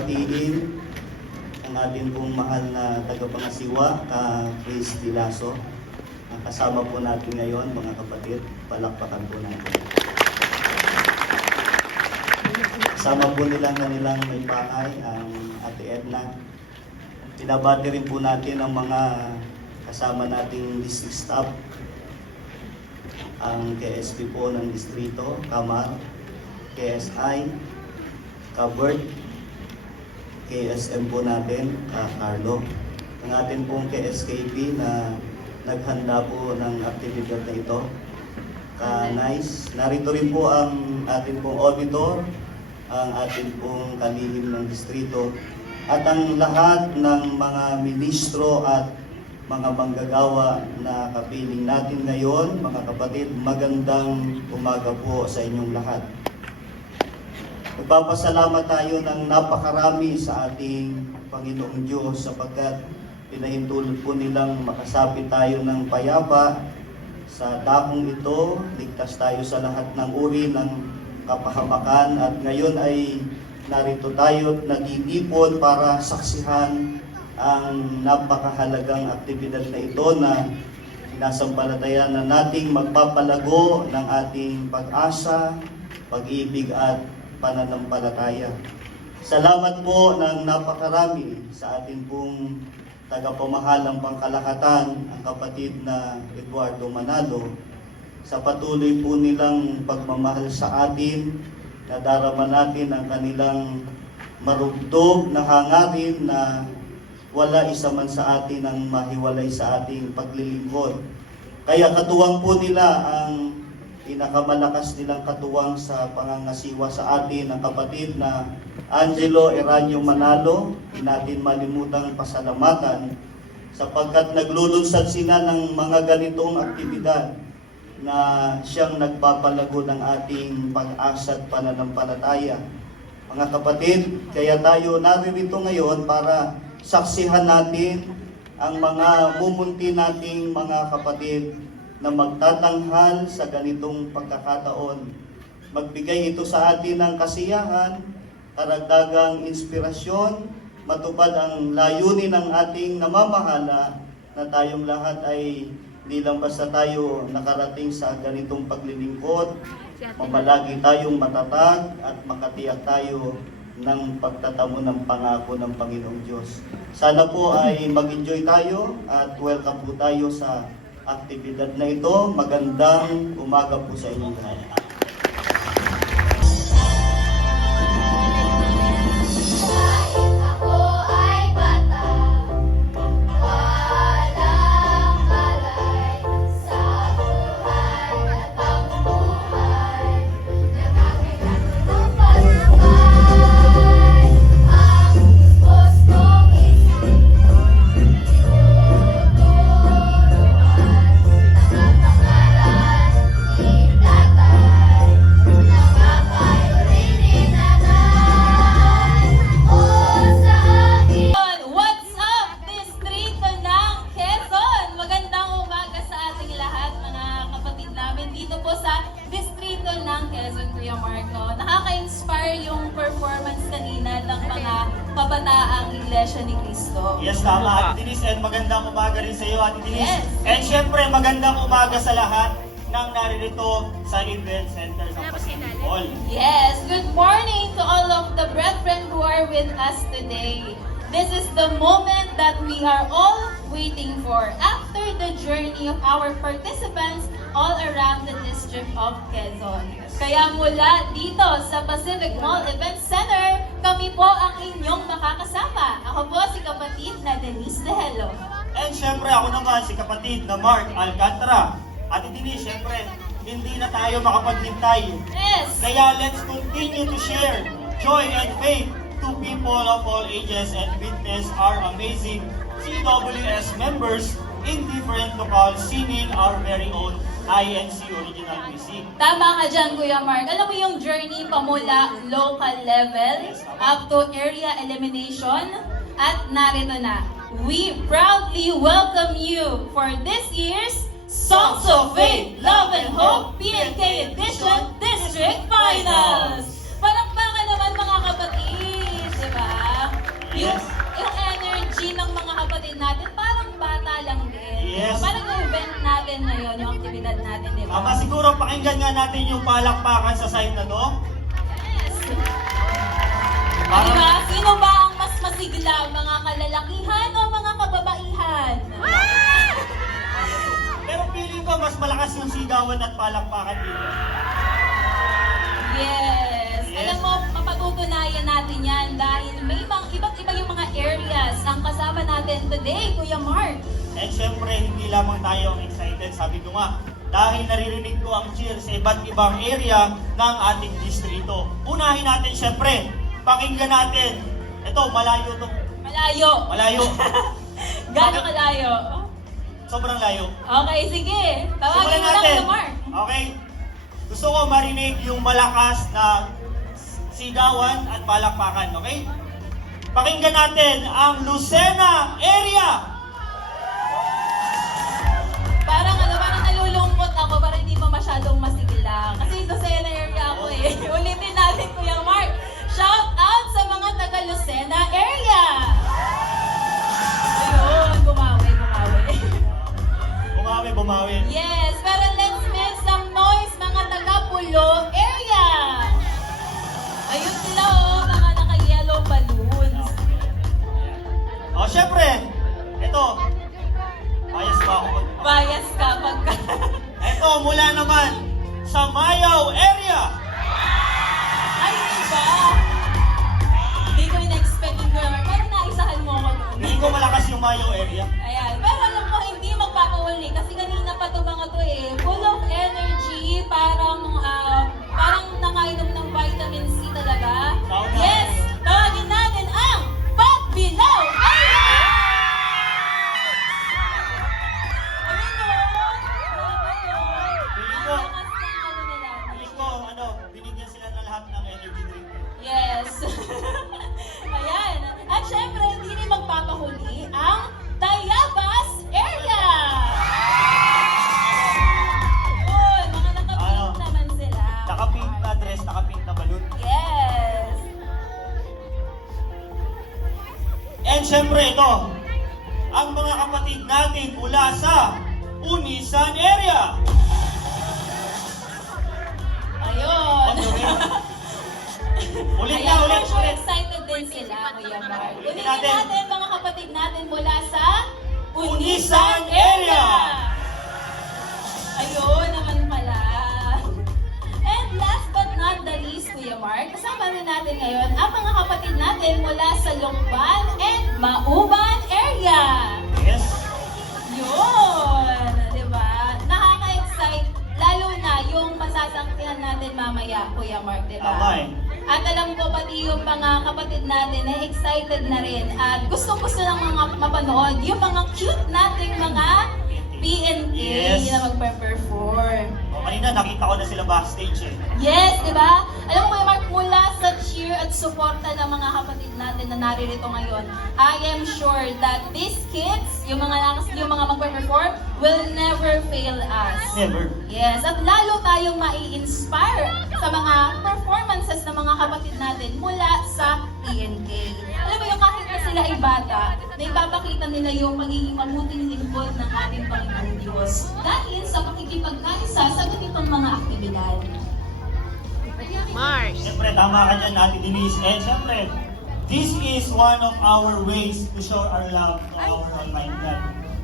batiin ang ating pong mahal na tagapangasiwa, Chris Dilaso. Kasama po natin ngayon, mga kapatid, palakpakan po natin. Kasama po nilang kanilang may bahay, ang Ate Edna. Pinabati rin po natin ang mga kasama nating district staff, ang KSP po ng distrito, Kamal, KSI, Kabert, KSM po natin, Carlo. Ang atin pong KSKP na naghanda po ng aktibidad na ito, Nice. Narito rin po ang atin pong auditor, ang atin pong kalihim ng distrito, at ang lahat ng mga ministro at mga manggagawa na kapiling natin ngayon. Mga kapatid, magandang umaga po sa inyong lahat. Nagpapasalamat tayo ng napakarami sa ating Panginoong Diyos sapagkat pinahintulot po nilang makasapit tayo ng payapa sa dakong ito. Ligtas tayo sa lahat ng uri ng kapahamakan at ngayon ay narito tayo nagtitipon para saksihan ang napakahalagang aktibidad na ito na sinasampalatayan na nating magpapalago ng ating pag-asa, pag-ibig at pananampalataya. Salamat po ng napakarami sa ating pong tagapamahalang pangkalahatan, ang kapatid na Eduardo Manalo, sa patuloy po nilang pagmamahal sa atin. Nadarama natin ang kanilang marugdog na hangarin na wala isa man sa atin ang mahiwalay sa ating paglilingkod. Kaya katuwang po nila ang pinakamalakas nilang katuwang sa pangangasiwa sa atin, ang kapatid na Angelo Eranio Manalo. Hindi natin malimutang pasalamatan sapagkat naglulunsad sila ng mga ganitong aktibidad na siyang nagpapalago ng ating pag-asa at pananampalataya. Mga kapatid, kaya tayo naririto ngayon para saksihan natin ang mga mumunti nating mga kapatid na magtatanghal sa ganitong pagkakataon. Magbigay ito sa atin ng kasiyahan, karagdagang inspirasyon, matupad ang layunin ng ating namamahala na tayong lahat ay hindi lang basta tayo nakarating sa ganitong paglilingkod, mamalagi tayong matatag at makatiyak tayo ng pagtatamo ng pangako ng Panginoong Diyos. Sana po ay mag-enjoy tayo at welcome po tayo sa aktibidad na ito. Magandang umaga po sa inyong lahat. Nakaka-inspire yung performance kanina ng mga kabataang Iglesia ni Cristo. Yes, tama, Ate Denise, and magandang umaga rin sa iyo, Ate Denise. Yes. And syempre, magandang umaga sa lahat ng naririto sa event center ng Pacific Hall. Yes, good morning to all of the brethren who are with us today. This is the moment that we are all waiting for after the journey of our participants all around the District of Quezon. Kaya mula dito sa Pacific Mall Event Center, kami po ang inyong makakasama. Ako po si kapatid na Denise De Hello. And syempre, ako naman si kapatid na Mark Alcantara. Ate Denise, syempre, hindi na tayo makapaghintay. Yes! Kaya let's continue to share joy and faith to people of all ages and witness our amazing CWS members in different locales singing our very own INC original music. Tama ka dyan, Kuya Mark. Alam mo yung journey pamula local level up to area elimination at narito na. We proudly welcome you for this year's Songs of Faith, Love and Hope PNK Edition District Finals! Palakpakan naman mga kapatid, di ba? kapatid natin, parang bata lang din. Yes. Parang yung event natin ngayon, yung aktibidad natin, di ba? Tama, siguro pakinggan nga natin yung palakpakan sa side na to. Yes. Parang- Di ba? Sino ba ang mas masigla? Mga kalalakihan o mga kababaihan? Pero feeling ko mas malakas yung sigawan at palakpakan dito. Yes. Yes. Alam mo, mapatutunayan natin yan dahil may iba't iba yung mga areas ang kasama natin today, Kuya Mark. And syempre, hindi lamang tayo ang excited. Sabi ko nga, dahil naririnig ko ang cheer sa iba't ibang area ng ating distrito. Unahin natin syempre, pakinggan natin. Ito, malayo to. Malayo. Malayo. Gano'ng kalayo? Sobrang layo. Okay, sige. Tawagin Simulan mo na, natin. Kuya Mark. Okay. Gusto ko marinig yung malakas na sigawan at palakpakan. Okay? Pakinggan natin ang Lucena area. Parang nalulungkot ako, parang hindi mo masyadong masigla. Kasi ito sa area ako eh. Ulitin natin, Kuya Mark. Shout out sa mga taga Lucena area! Ayun, bumawi. Bumawi. Yes, pero let's make some noise, mga taga Pulo area! Ayun sila oh, mga naka-yellow balloons. O, syempre, ito. Ayos ba ako? Bias ka pagka... Ito, mula naman sa Mayaw area. Ay, diba? Hindi ko in-expect yung Kuya Mark. Parang naisahan mo ako doon. Hindi ko malakas yung Mayaw area. Ayan. Pero alam mo, hindi magpapahuli. Kasi kanina pa ito mga to eh. Full of energy. Parang nakainom ng vitamin C talaga. Tawag na. Yes! Tawagin natin ang Pagbilaw! Ayan! Ayun o! Piling ko, Ang lakas ng ano nila. piling ko, binigyan sila ng lahat ng energy drink. Yes. Ayan. At syempre, hindi rin magpapahuli ang Tayabas area. Yun, mga nakapink naman sila. Naka-pink na dress, naka-pink na balloon. Yes. And syempre ito, ang mga kapatid natin mula sa Unisan area. Ayun. Ulit Ayan, na, for sure ulit. excited din sila, Kuya Mark. Ulitin natin. natin mga kapatid natin mula sa Unisan area. Ayun naman pala. And last but not the least, Kuya Mark, kasama rin natin ngayon ang mga kapatid natin mula sa Lokban and Mauban area. Yes. Yun! Di ba? Nakaka-excite, lalo na yung masasakyan natin mamaya, Kuya Mark, di ba? Tama eh. At alam ko pati yung mga kapatid natin ay excited na rin at gustong-gusto ng mga mapanood yung mga cute nating mga PNK Yes. na magpe-perform. O, kanina nakita ko na sila backstage eh. Yes, di ba? Alam mo, Kuya Mark, mula sa cheer at suporta ng mga kapatid natin na naririto ngayon, I am sure that these kids, yung mga magpe-perform, will never fail us. Never. Yes, at lalo tayong mai-inspire sa mga performances ng mga kapatid natin mula sa PNK. Alam mo yung kahit na sila ay bata, na ipapakita nila yung magiging mabuting lingkod ng ating Panginoon Diyos dahil sa pakikipagkaisa sa ganitong mga aktibidad. Siyempre, tama ka dyan, Ate Denise. And siyempre, this is one of our ways to show our love to our Almighty God.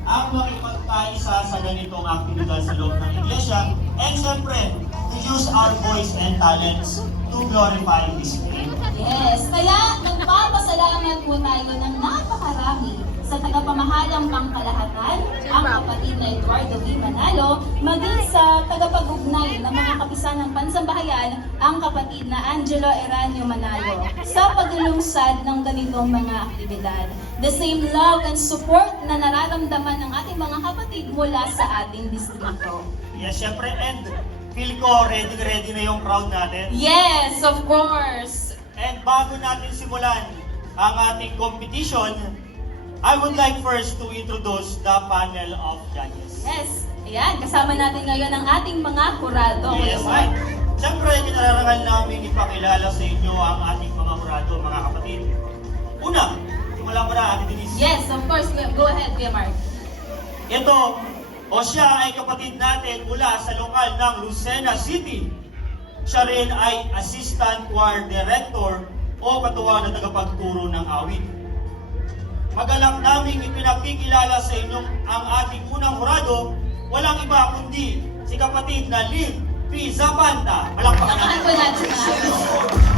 Ang makipagkaisa sa ganitong aktibidad sa loob ng iglesia. And siyempre, to use our voice and talents to glorify His name. Yes, kaya nagpapasalamat po tayo ng napakarami sa tagapamahalang pangkalahatan, ang kapatid na Eduardo V. Manalo, maging sa tagapag-ugnay ng mga kapisanang pansambahayan, ang kapatid na Angelo Eranio Manalo, sa paglulungsad ng ganitong mga aktibidad. The same love and support na nararamdaman ng ating mga kapatid mula sa ating distrito. Yes, siyempre, and feel ko ready na yung crowd natin. Yes, of course! And bago natin simulan ang ating competition, I would like first to introduce the panel of judges. Yes, ayan, kasama natin ngayon ang ating mga kurado. Yes, Kuya Mark. at siyempre, kinararangal namin ipakilala sa inyo ang ating mga kurado, mga kapatid. Una, Simulan mo na, Ate Denise. Yes, of course. Go ahead, Kuya Mark. Ito, o siya ay kapatid natin mula sa lokal ng Lucena City. Siya rin ay Assistant Choir Director o katuwang na tagapagturo ng awit. Magalak naming ipinakikilala sa inyong ang ating unang hurado, walang iba kundi si kapatid na Liv P. Zapanta. Palakpakan Palakpakan po natin. natin.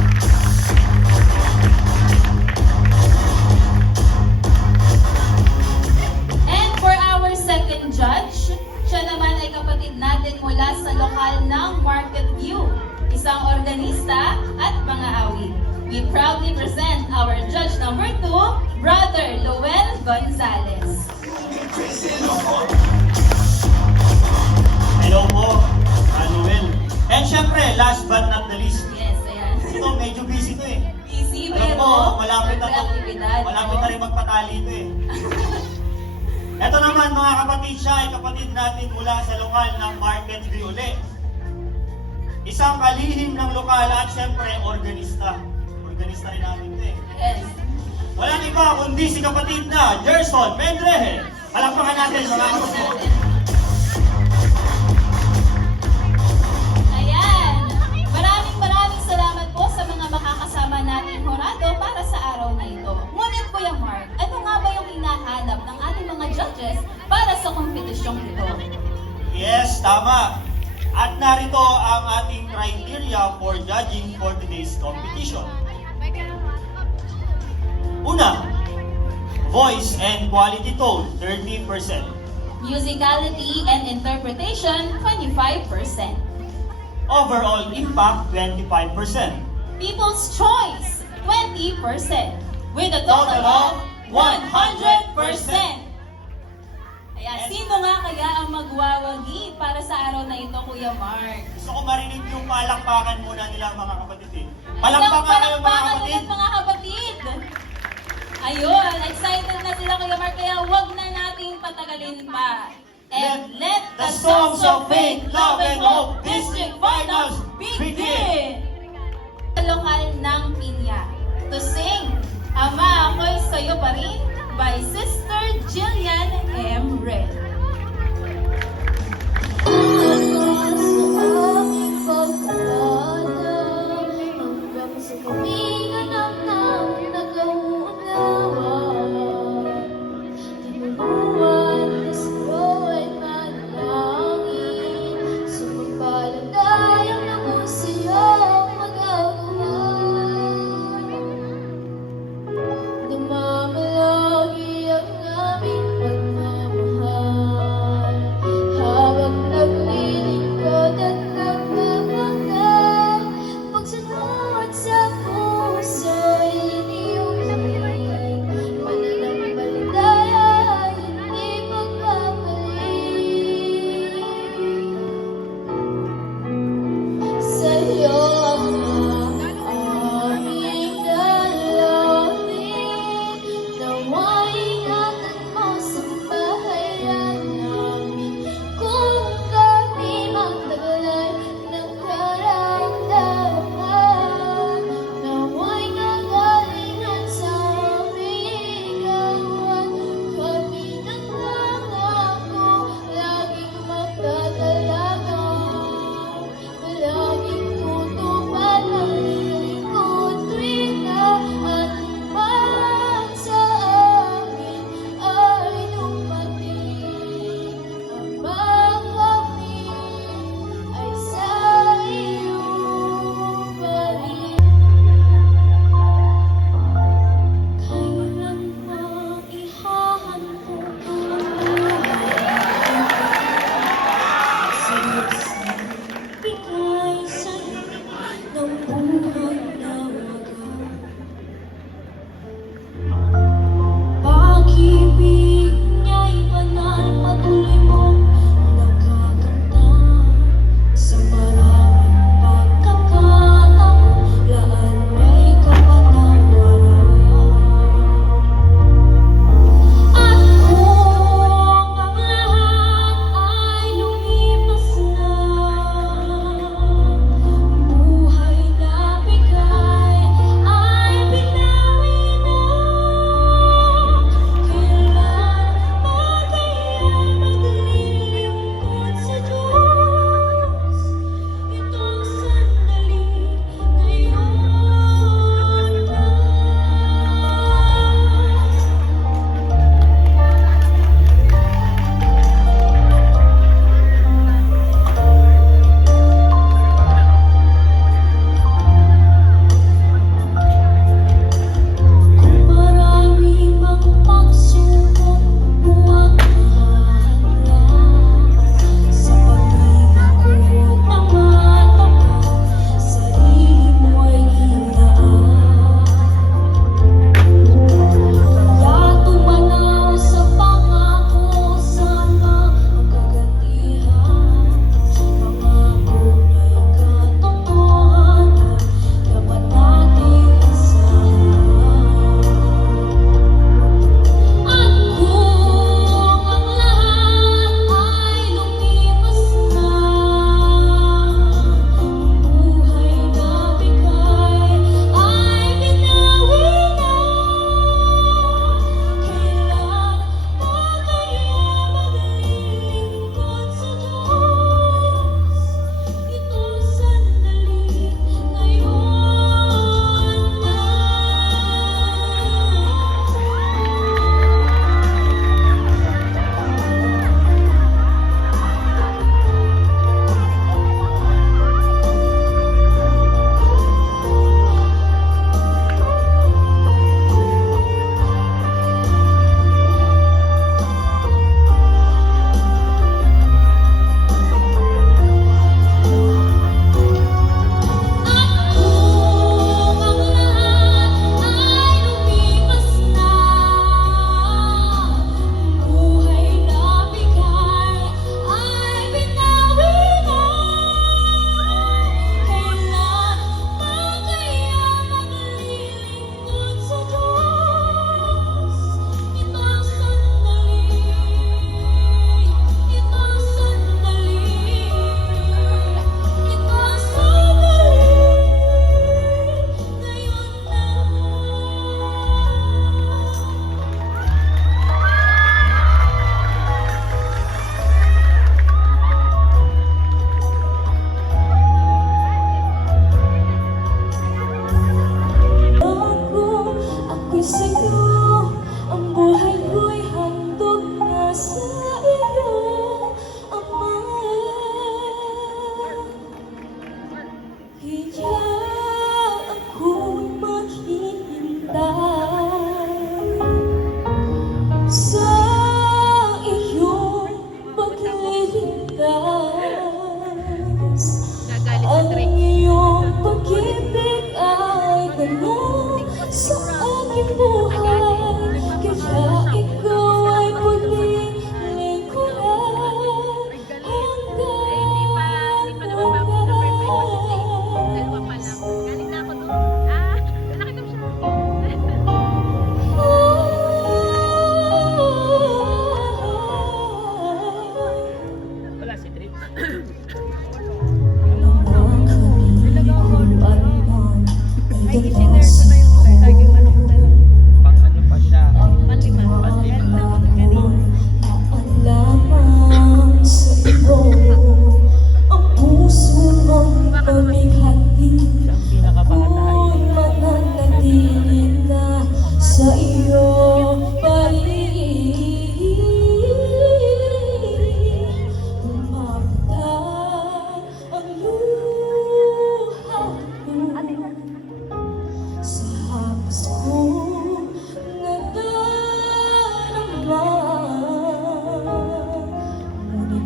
And for our second judge, siya naman ay kapatid natin mula sa lokal ng Market View, isang organista at mga awit. We proudly present our judge number 2, Brother Lowell Gonzalez. Hello po, Manuel. And syempre, last but not the least, Yes, ayan. ito medyo busy to eh. Easy, Alam pero mo, malapit na to. aktibidad, Malapit na rin magpatali ito eh. Ito naman mga kapatid, siya ay kapatid natin mula sa lokal ng Market View uli. Isang kalihim ng lokal at syempre organista. Organista rin natin ito eh. Yes. Walang iba kundi si kapatid na Gerson Mendreje. Palakpakan natin mga kapatid. Ayan. Maraming salamat po sa mga makakasama nating horado para sa araw na ito. Ngunit Kuya Mark, ano nga ba yung hinahanap ng ating mga judges para sa kompetisyong ito? Yes, tama. At narito ang ating criteria for judging for today's competition. Una, voice and quality tone, 30%. Musicality and interpretation, 25%. Overall impact, 25%. People's choice, 20%. With a total of 100%. Ayan, sino nga kaya ang magwawagi para sa araw na ito, Kuya Mark? Gusto ko marinig yung palakpakan muna nila mga kapatid. eh. Palakpakan kayo mga kapatid. ulit, mga kapatid. Ayun, excited na sila Kuya Mark, kaya wag na nating patagalin pa. And let the songs of faith, love, and hope district finals begin! Sa lokal ng Pinya, to sing Ama Ako'y Sa'yo Pa Rin by Sister Jillian M. Red. Dumamalagi ang aming pagmamahal.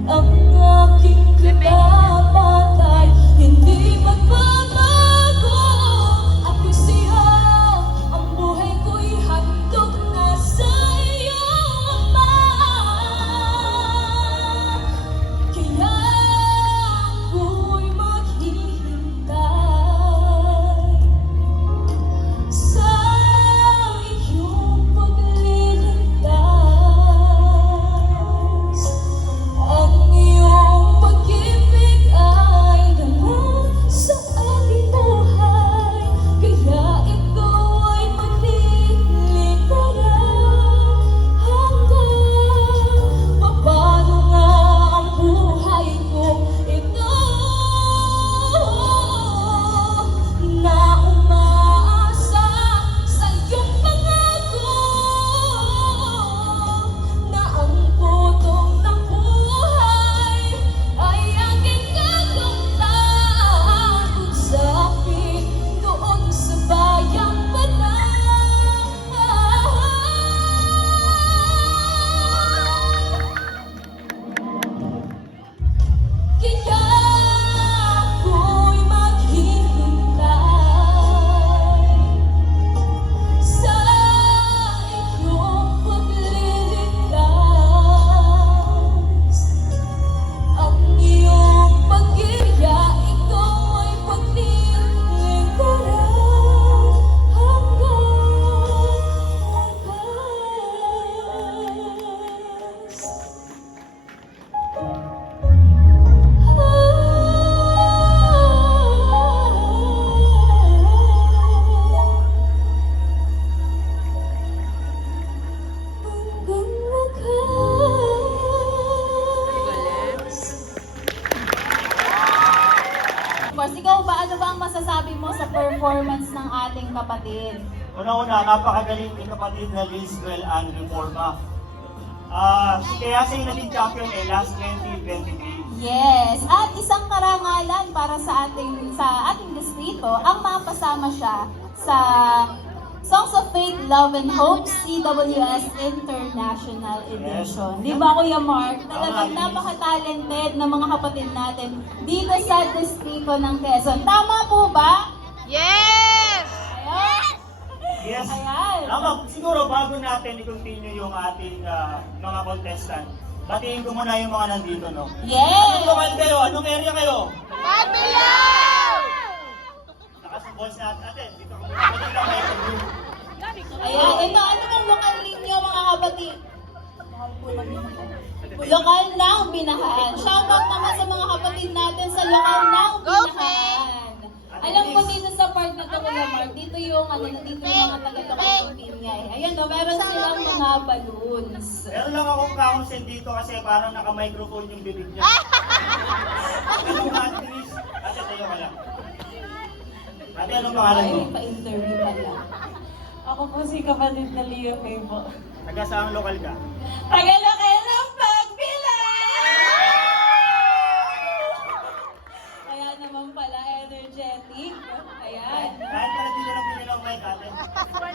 Ang aking katapatan hindi magbabago. Ako'y siya, ang buhay ko'y handog na sa iyo, Ama. Kaya ako'y maghihintay sa iyong pagliligtas. Ang iyong pag-ibig ay naman sa aking buhay. Kaya ikaw ay maglilingkaran hanggang paano nga ang buhay ko ito na umaasa sa iyong pangako na ang putong ng buhay ay aking kakamtan. Usapin doon sa bayang banal. Kaya ako'y maghihintay sa iyong pagliligtas. Ang iyong pag-iya, ikaw ay paglilingkaran hanggang Of course, ikaw ba, ano ba ang masasabi mo sa performance ng ating kapatid? Una-una, napakagaling ni kapatid na Lizwell Ann Reforma. Kaya siya yung naging champion last 2023. Yes, at isang karangalan para sa ating distrito ang mapasama siya sa Songs of Faith, Love and Hope CWS International Edition. Di ba, Kuya Mark? Talagang napaka-talented ng mga kapatid natin dito sa distrito ng Quezon. Tama po ba? Yes! Ayan. Yes. Ayan. Tama, siguro bago natin i-continue yung ating mga contestant, batiin ko muna yung mga nandito, no? Yes! Anong lokal kayo? Anong area kayo? Pagbilaw! Nakasubos natin. Dito ko muna. Dito lang kayo. Ayan, ito, ano bang lokal ninyo mga kapatid? Lokal ng Binahaan. Shoutout naman sa mga kapatid natin sa lokal ng Go, Binahaan. Alam ko dito sa part na to, Kuya Mark, dito yung dito yung mga taga-Tokyo Pinyay. Ayan, no, meron silang mga balloons. Meron lang akong counsel dito kasi parang naka-microphone yung bibig niya. Ano nga, Chris? Ate, tayo ka lang. Ate, anong pangalan mo? Ay, pa-interview pala. Ako po si kapatid na Leo May po. Taga saang lokal ka? Taga-lokal ng Pagbilaw! Kaya naman pala, energetic. Ayan. Kahit pala dito lang pinilang mic, ate.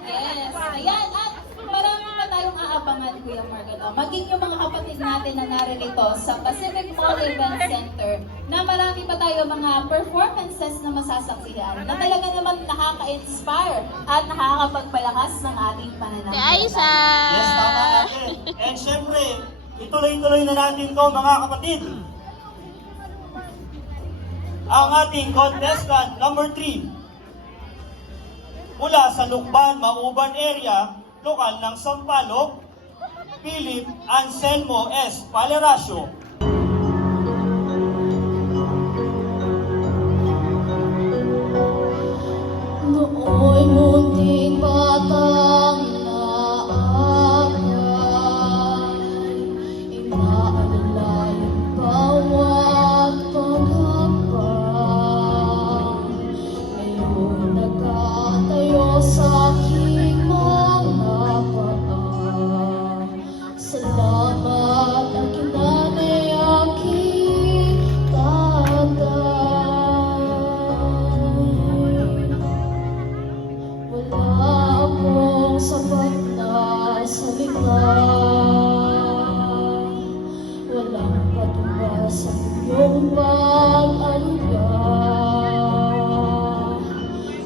Yes. Ayan. At marami pa tayong aabangan, Kuya Mark. Maging yung mga kapatid natin na naririto sa Pacific Mall Event Center na marami pa tayo mga performances na masasaksihan na talaga naman nakaka-inspire at nakakapagpalakas ng ating Si pananampalataya. Aiza! Yes, tama natin. And syempre, ituloy-tuloy na natin to mga kapatid. Ang ating contestant number 3 mula sa Lukban, Mauban area, lokal ng Sampaloc, Philip Anselmo S. Paleracio. Nooy munting batang inaakay, inaalala yung bawat paghapang. Ngayon nagkatayo sa aking mga paa. Salamat ang kinanay aking tatay. Wala akong sapat na salita, walang patunay Iwas ang iyong pag-alala.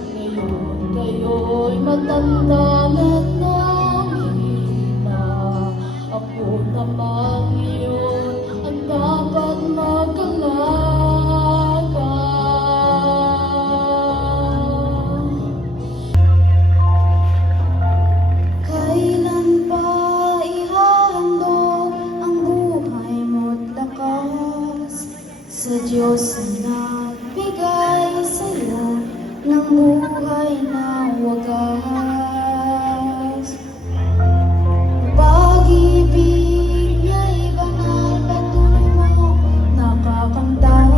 Ngayon kayo'y matanda at nanghina. Ako naman yun ang dapat mag-alaga. Kailan pa ihahandog ang buhay mo't lakas sa Diyos na nagbigay sa'yo ng buhay na wagas. Pag-ibig niya'y banal, patuloy mo nakakamtan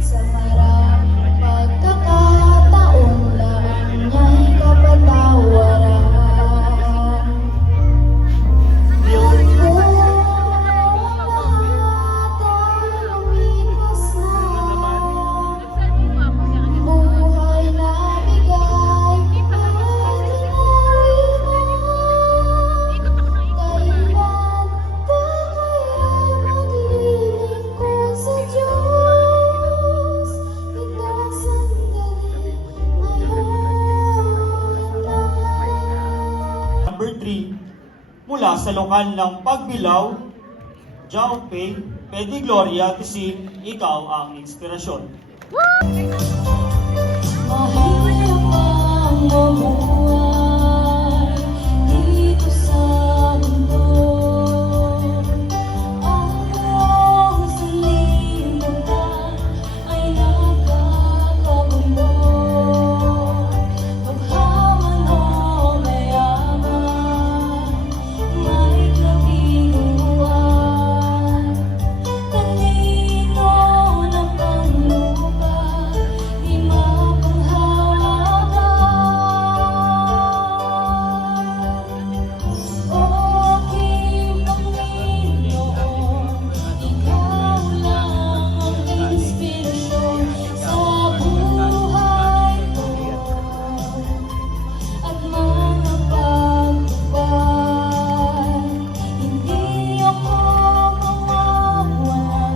sa maraming pagkakataon lang niya'y kapatawaran. Buhay na bigay at inarina. Kailan pa kaya maglilingkod sa Diyos? Itong sandali ngayon na. Number 3, mula sa lokal ng Pagbilao, Jaupe, Pedi Gloria, Tisin, ikaw ang inspirasyon. Mahirap ang mabuhay dito sa mundo. Ang salimutan ay nakakagulo. Paghaman o mayaman, may kabiguan. Kanino ng panglupa, di mapanghawagan. O aking Panginoon, Ikaw lang ang inspirasyon sa buhay ko at mga pagtupad. Hindi ako mawawalan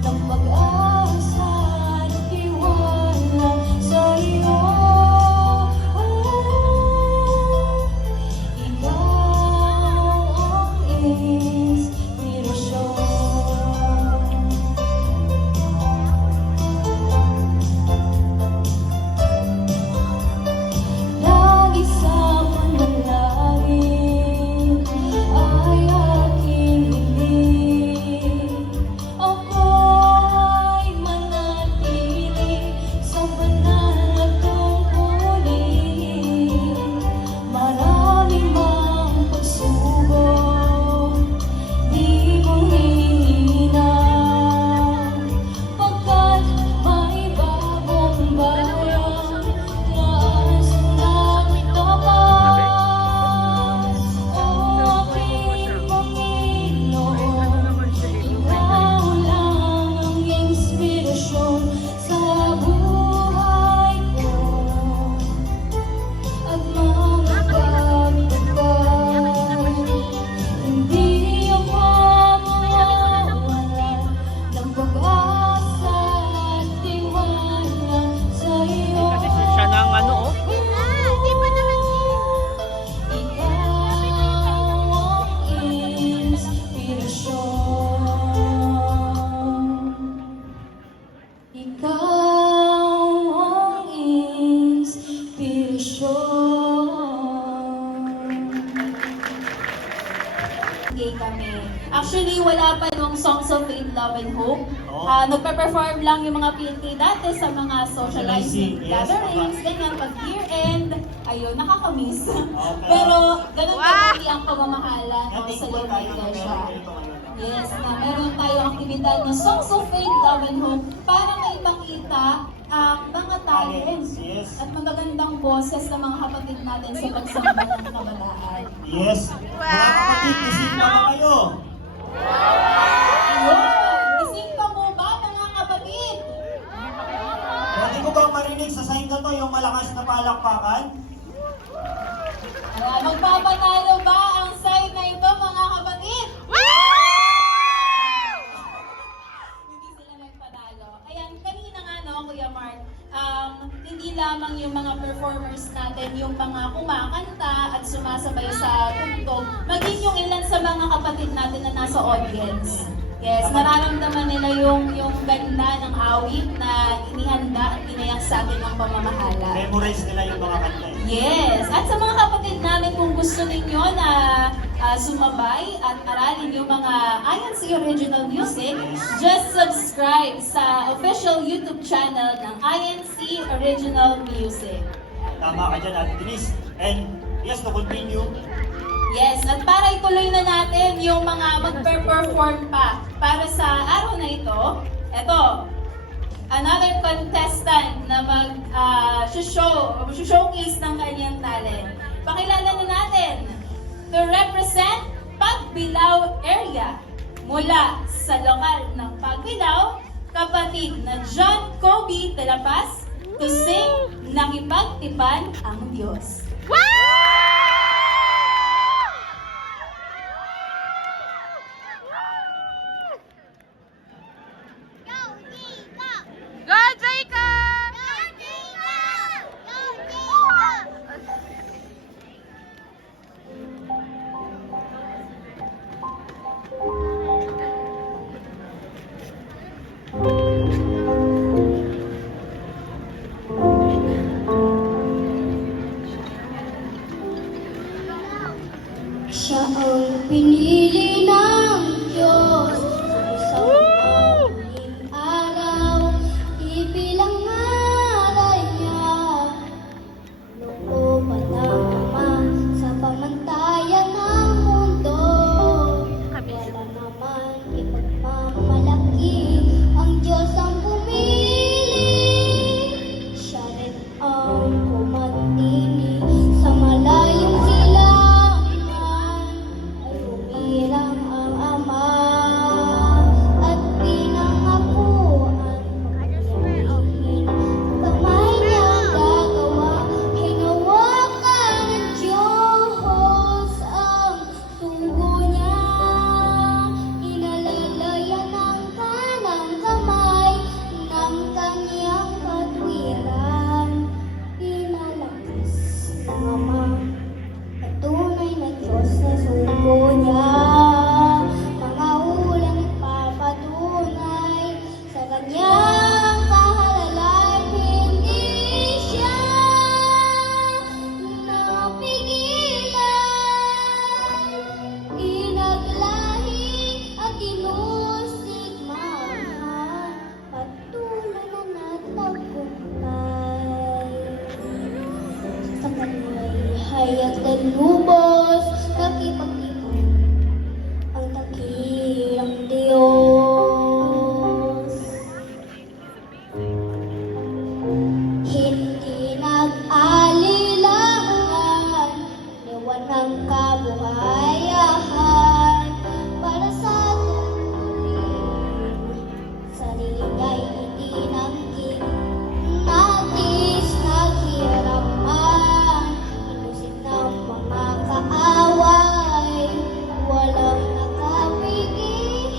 ng pag-asa at tiwala sa iyo. Ikaw ang inspirasyon. Lagi sa panalangin ay aking hiling. Ako'y manatili sa banal na tungkulin. Marami mang pagsubok, di ko hihinang. Pagkat may bagong bayan na sunang tapat. O aking Panginoon, Ikaw lang ang inspirasyon sa buhay ko at mga pagtupad. Hindi ako mawawalan ng pag-asa at tiwala sa iyo. Kasi siya na ang ano, oh. Hindi pa naman Ikaw ang inspirasyon. Ikaw ang inspirasyon. Gay kami. Actually, wala pa nung Songs of Faith, Love and Hope. Oh. Nagpa-perform lang yung mga PNK dati sa mga socializing Yes, gatherings, ganyan, pag year-end, ayun, nakakamiss. Okay. Pero, ganun Wow! kabati ang pamamahala no, Nating sa po Lord tayo ng Iglesia. meron ganito ngayon. Yes, na meron tayong aktibidad ng Songs of Faith, Love and Hope para maipakita ang mga talents Yes. at magagandang boses ng mga kapatid natin sa pagsamba ng kabataan. Yes. Mga kapatid, isip na ba kayo? Ayun! Ising pa mo ba mga kapatid? Pwede ko bang marinig sa sign na to yung malakas na palakpakan? Magpapanalo ba ang side na ito mga kapatid? hindi lamang yung mga performers natin, yung mga kumakanta at sumasabay sa tugtog, maging yung ilan sa mga kapatid natin na nasa audience. Yes, nararamdaman nila yung ganda ng awit na inihanda at inayang sa atin ng pamamahala. Memorize nila yung mga kanta. Yes, at sa mga kapatid namin, kung gusto ninyo na sumabay at aralin yung mga INC Original Music, just subscribe sa official YouTube channel ng INC Original Music. Tama ka dyan, Ate Denise. And yes, to continue, Yes, at para ituloy na natin yung mga magpe-perform pa para sa araw na ito, eto, another contestant na showcase ng kanyang talent. Pakilala na natin, to represent Pagbilao area mula sa lokal ng Pagbilao, kapatid na John Kobe de la Paz, to sing Nakipagtipan ang Diyos. Go, Jacob! Siya ang pinili ng Diyos sa isang mauling araw. Ibilang ngaral niya, loob at ang Ama sa pamantayan ng mundo. Wala naman ipagmamalaki, ang Diyos ang pumili. Siya rin ang kumantini sa malayong silangan. Ay humirang ang Ama at pinangakuan pagpiliin. Kamay niyang gagawa, hinawakan ng Diyos ang sugo niya. Inalalayan ang kanang kamay ng kanyang katwiran. Pinalakas ng Ama at tunay na Diyos sa sugo niya. Mga ulang nagpapatunay sa kanyang kahalalan, hindi siya napigilan. Inaglahi at inusigmahan, patuloy na natagumpay. Sa kanya'y hayag na lubos, nakipag-ikot ang dakilang Diyos. Hindi nag-alilangan, liwan ng kabuhayan para sa tuloy. Sarili niya'y itinangkin, nagis, naghirap man, inusin ng mga kaaway, walang nakapigil,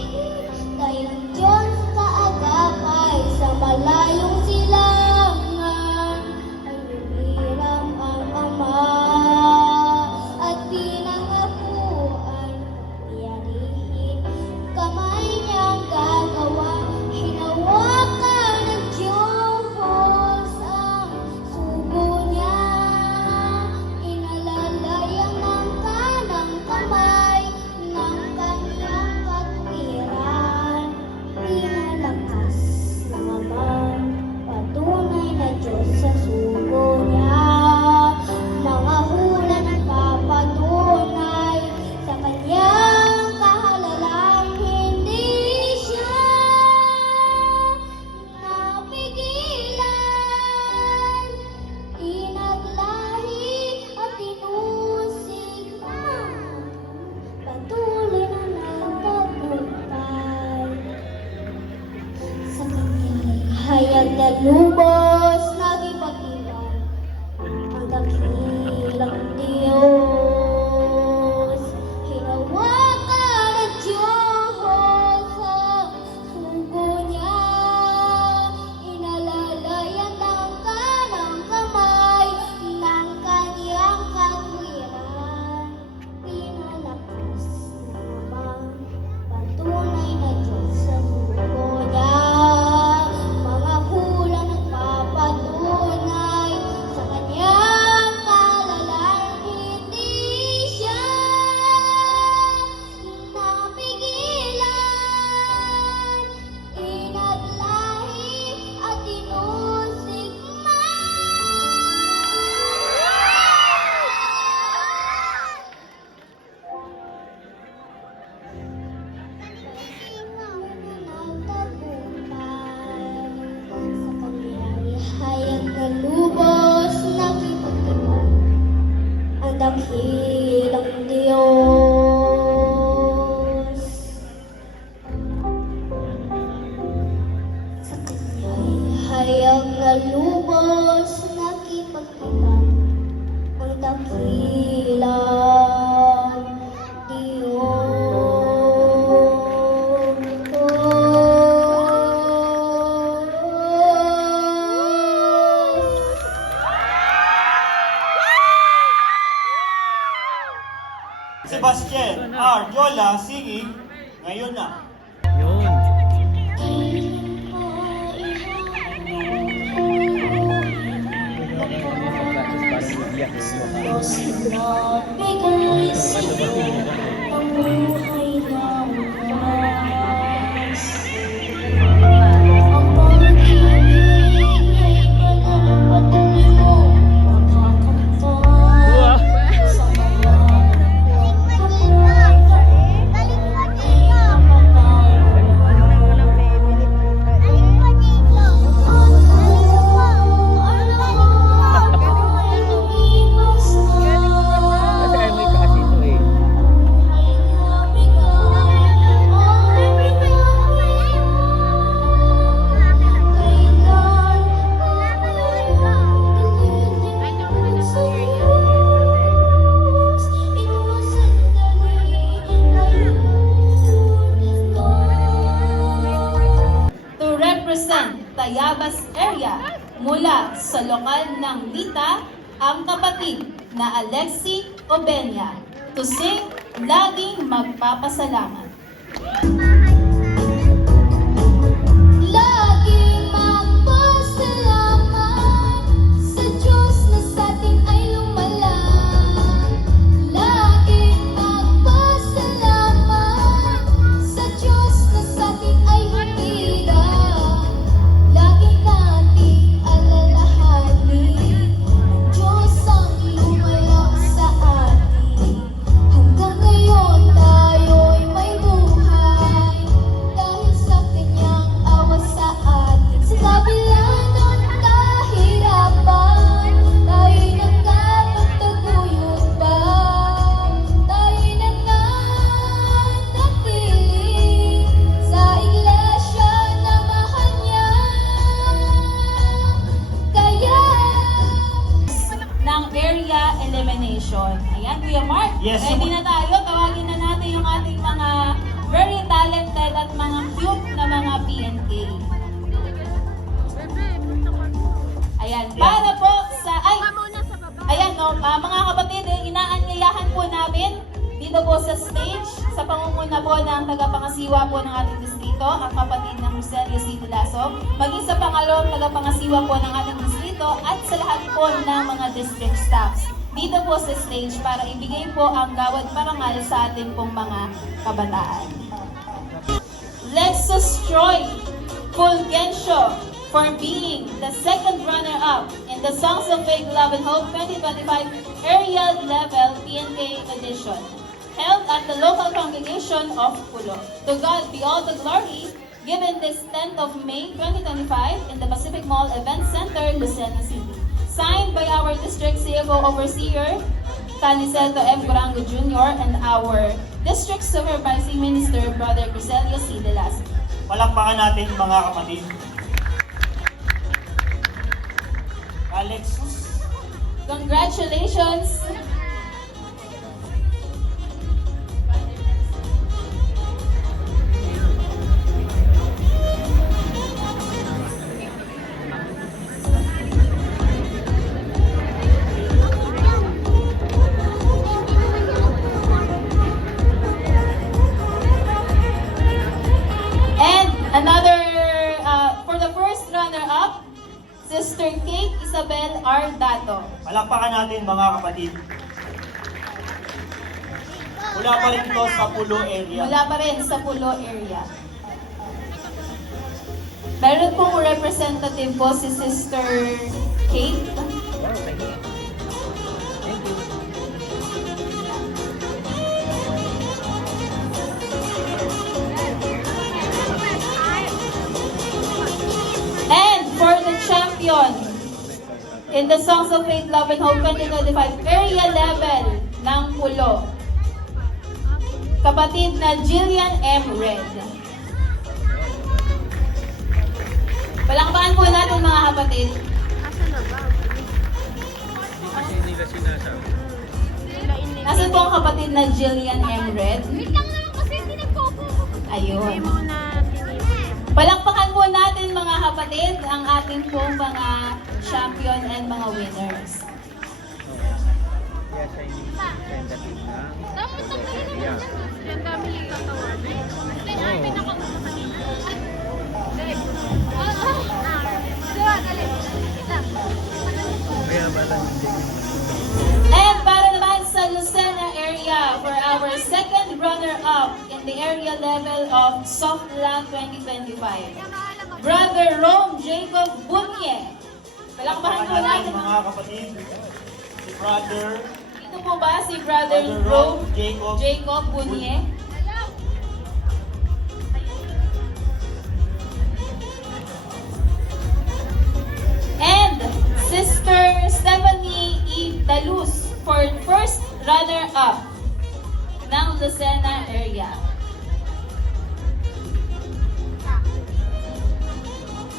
dahil ang Diyos kaagapay sa malayong silangan, ay humiram ang Ama at pinangakuan pagpiyarihin. Kamay niyang gagawa, hinawakan ng Diyos ang sugo niya. Inalalayan ng kanang kamay ng kanyang katwiran. Pinalakas ng Ama, patunay na Diyos sa sugo niya. Mga hula nagpapatunay sa kanyang kahalalan, hindi siya napigilan. Inaglahi at inusigman, patuloy na nagtagumpay. Sa kanya'y hayag na lubos, nagipag-iwan ang dakilang Diyos. Hinawakan ng Diyos ang sugo niya. Inalalayan ng kanang dakilang Diyos. Sa kanya'y hayag na lubos nakipagkita ang dakilang Diyos. Sebastian R. Yola singing Ngayon Na. Bigay sa'yo ang buhay na wakas. Ang pag-ibig ay patuloy mo makakamtan sa mga To represent Tayabas area mula sa lokal ng Lita, ang kapatid na Alexi Obenya. To sing Laging Magpapasalamat. Laging magpasalamat sa Diyos na sa'tin ay lumalang. Laging magpasalamat sa Diyos na sa'tin ay humilang. Laging nating alalahanin, ang Diyos ang lumalang sa atin. Hanggang ngayon tayo'y may buhay dahil sa kanyang awa sa atin. Sa kabila ng kahirapan, tayo'y nakapagtaguyod pa. Tayo'y nananatili sa iglesia na mahal niya. Kaya Ng area elimination. Ayan, Kuya Mark. Yes. Ready na tayo. Tawagin na natin yung ating mga very talented at mga cute na mga PNK. Ayan, para po sa... Ayan, no, mga kapatid, inaanyayahan po namin dito po sa stage, sa pangunguna po ng tagapangasiwa po ng ating distrito, ang kapatid ng Rogelio C. Dulaso, maging sa pangalawang tagapangasiwa po ng ating distrito at sa lahat po ng mga district staffs dito po sa stage para ibigay po ang gawad parangal sa ating pong mga kabataan. Lexus Troy Fulgencio for being the second runner-up in the Songs of Faith, Love and Hope 2025 Area Level PNK Edition, held at the local congregation of Pulo. To God be all the glory, given this 10th of May 2025 in the Pacific Mall Event Center, Lucena City. Signed by our District CFO Overseer, Taniceto M. Corango Jr. and our District Supervising Minister, Brother Rogelio C. Delazo. Palakpakan natin mga kapatid. Alexus. Congratulations! And another, for the first runner-up, Sister Kate Isabel R. Dato. Palakpakan natin mga kapatid. Mula pa rin ito sa Pulo area. Mula pa rin sa Pulo area. Meron pong representative po si Sister Kate. And for the champion in the Songs of Faith, Love, and Hope 2025 area level ng Pulo. Kapatid na Jillian M. Red. Palakpakan po natin mga kapatid. Nasaan po ang kapatid na Jillian M. Red? Wait lang naman kasi tinagpo. Ayun. Palakpakan po natin mga kapatid ang ating pong mga champion and mga winners. Tapos ang galing. Yan dami yung tatawagan. Kaya ay pinakauna kanina. Dali. Diba, dali. Lang. And para naman sa Lucena area for our second runner-up in the area level of Softland 2025. Brother Rome Jacob Bunye. Palakpakan po natin. mga kapatid. Si Brother Ito po ba si Brother Rome Jacob Bunye? And Sister Stephanie E. Dalus for first runner-up ng Lucena area.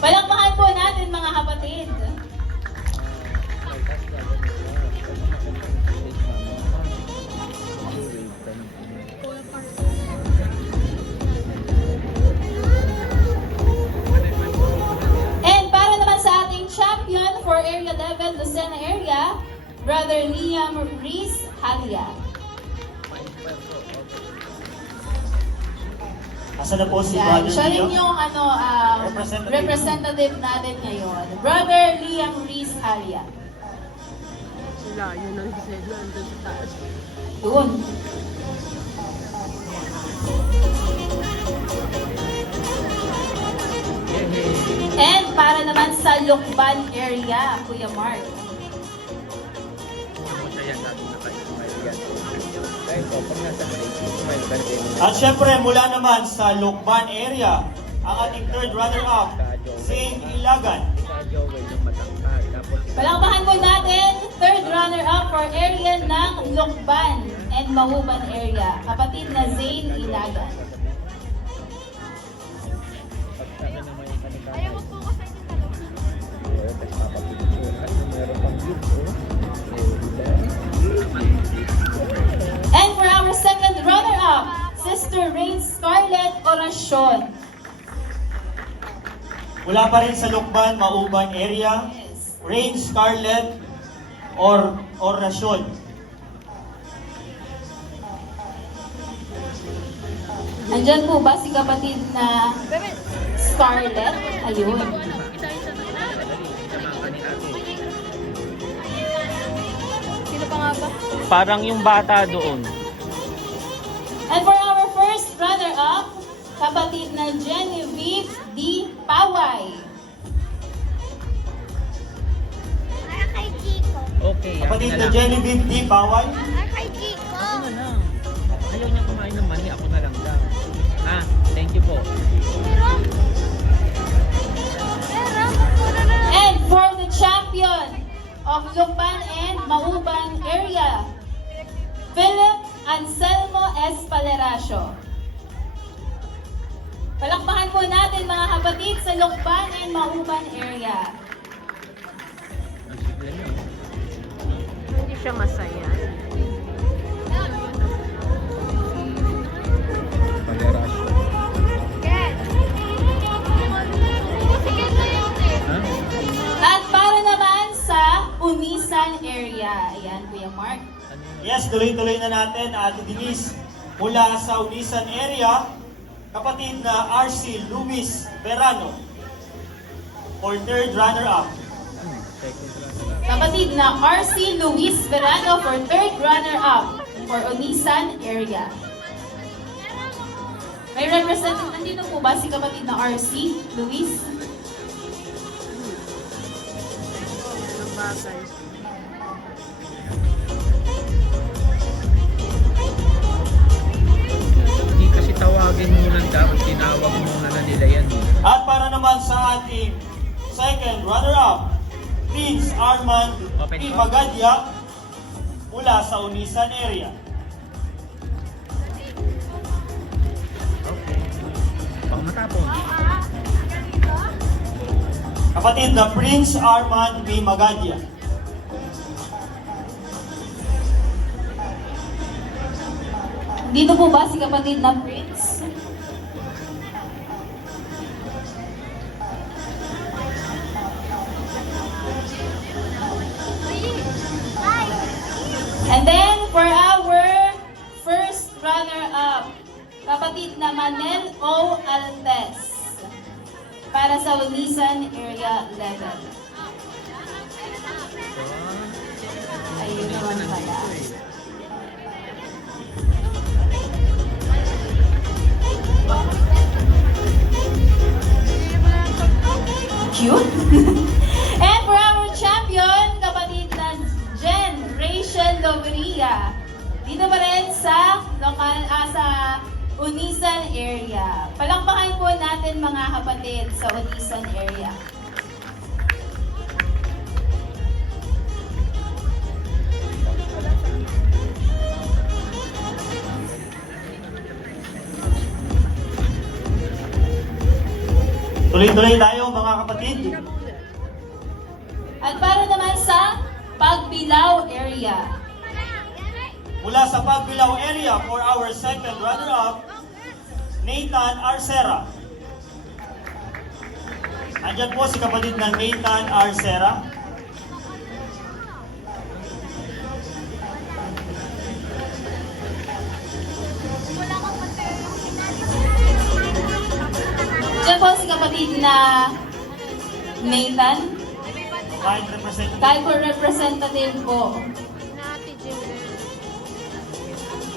Palakpakan po natin mga kapatid. And para naman sa ating champion for area level Lucena area, Brother Liam Reese Halia. Asa na po si Yan, Brother siya rin Leo? yung representative natin ngayon. Brother Liam Reese Halia. Sila, yun ang sila andun sa taas. Doon. And para naman sa Lukban area, Kuya Mark. At syempre, mula naman sa Lukban area, ang ating third runner-up, Zane Ilagan. Palakpakan po natin, third runner-up for area ng Lukban and Mahuban area. Kapatid na Zane Ilagan. Ayaw mo po kasi yung dalawa. And for our second runner-up, Sister Rain Scarlett Oracion. Mula pa rin sa Lukban, Mauban area, Yes. Rain Scarlett or Orasyon. Andyan po ba si kapatid na Scarlett? Ayun. Sino pa nga ba? Parang yung bata doon. And for our first runner-up, kapatid na Genevieve D. Paway. Ay, kay Chico. Okay, Kapatid na Genevieve D. Baway. Ay, kay Chico. Ako na lang. Ayaw niya kumain ng mani, ako na lang daw. Ah, thank you po. Pero, muna na. And for the champion of Lukban and Mauban area, Philip Anselmo Espaleracio. Palakpakan po natin mga kapatid sa Lukban and Mauban area. Ang sigla niyo. Hindi siya masaya. Ken. Sige na yun eh. Ha? At para naman sa Unisan area. Ayan, Kuya Mark. Yes, tuloy-tuloy na natin, Ate Denise. Mula sa Unisan area, kapatid na RC Luis Verano for third runner-up. Kapatid na RC Luis Verano for third runner-up for Unisan area. May representative, nandito po ba si kapatid na RC Luis? Anong bagay? Hindi kasi tawagin muna dapat, tinawag muna na nila yan. At para naman sa ating second runner-up, Prince Armand P. Magadia mula sa Unisan area. Okay. Baka matapon. Kapatid na Prince Armand P. Magadia. Dito po ba si kapatid na Prince? And then, for our first runner-up, kapatid na Manel O. Altes para sa Unisan Area Level. Ayun naman pala. Cute. And for our champion, kapatid na Jen Rachel Loveria. Dito pa rin sa sa Unisan area. Palakpakan po natin mga kapatid sa Unisan area. Tuloy-tuloy tayo mga kapatid. At para naman sa Pagbilao area. Mula sa Pagbilao area for our second runner-up, Nathan Arcera. Andyan po si kapatid na Nathan Arcera. Diyan po si kapatid na Nathan. Kahit representative. Kahit po representative po. Nati Jingle.